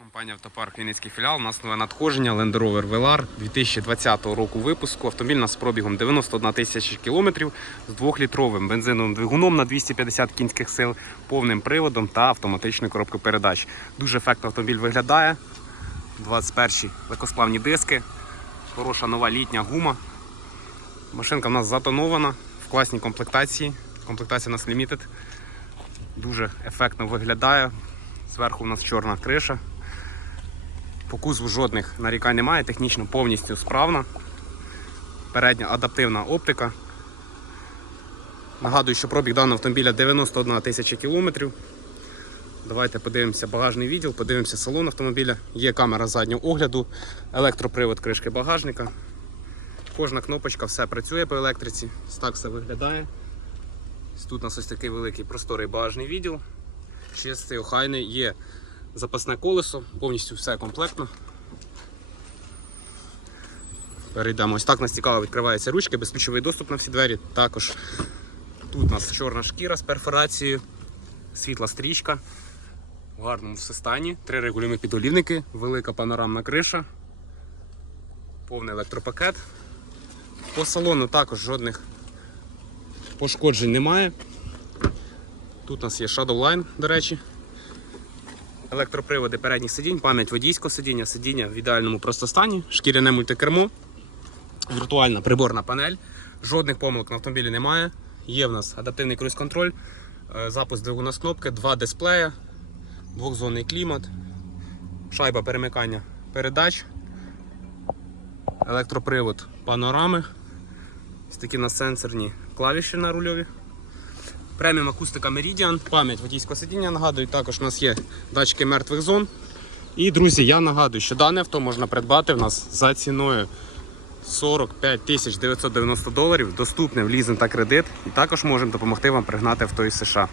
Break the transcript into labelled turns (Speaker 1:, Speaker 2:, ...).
Speaker 1: Компанія Автопарк Вінницький філіал. У нас нове надходження Land Rover Velar 2020 року випуску. Автомобіль нас з пробігом 91 тисяча кілометрів з 2-літровим бензиновим двигуном на 250 кінських сил, повним приводом та автоматичною коробкою передач. Дуже ефектно автомобіль виглядає. 21 легкосплавні диски, хороша нова літня гума. Машинка в нас затонована в класній комплектації. Комплектація у нас Limited. Дуже ефектно виглядає. Зверху у нас чорна криша. По кузову жодних нарікань немає, технічно повністю справна. Передня адаптивна оптика. Нагадую, що пробіг даного автомобіля 91 тисяча кілометрів. Давайте подивимося багажний відділ, подивимося салон автомобіля. Є камера заднього огляду, електропривод кришки багажника. Кожна кнопочка, все працює по електриці. Так все виглядає. Тут у нас ось такий великий просторий багажний відділ. Чистий, охайний, є запасне колесо, повністю все комплектно. Перейдемо. Ось так нас цікаво відкриваються ручки, безключовий доступ на всі двері. Також тут у нас чорна шкіра з перфорацією, світла стрічка в гарному все стані, три регулюємо підголівники, велика панорамна криша, повний електропакет. По салону також жодних пошкоджень немає. Тут у нас є Shadowline, до речі. Електроприводи передніх сидінь, пам'ять водійського сидіння, сидіння в ідеальному просто стані, шкіряне мультикермо, віртуальна приборна панель. Жодних помилок на автомобілі немає. Є в нас адаптивний круїз-контроль, е, запуск двигуна з кнопки, два дисплея, двохзонний клімат, шайба перемикання передач, електропривод панорами. Ось такі у нас сенсорні клавіші на рульові. Преміум акустика Meridian, пам'ять водійського сидіння. Нагадую, також у нас є датчики мертвих зон. І, друзі, я нагадую, що дане авто можна придбати в нас за ціною 45 тисяч 990 доларів, доступне в лізинг та кредит. І також можемо допомогти вам пригнати авто із США.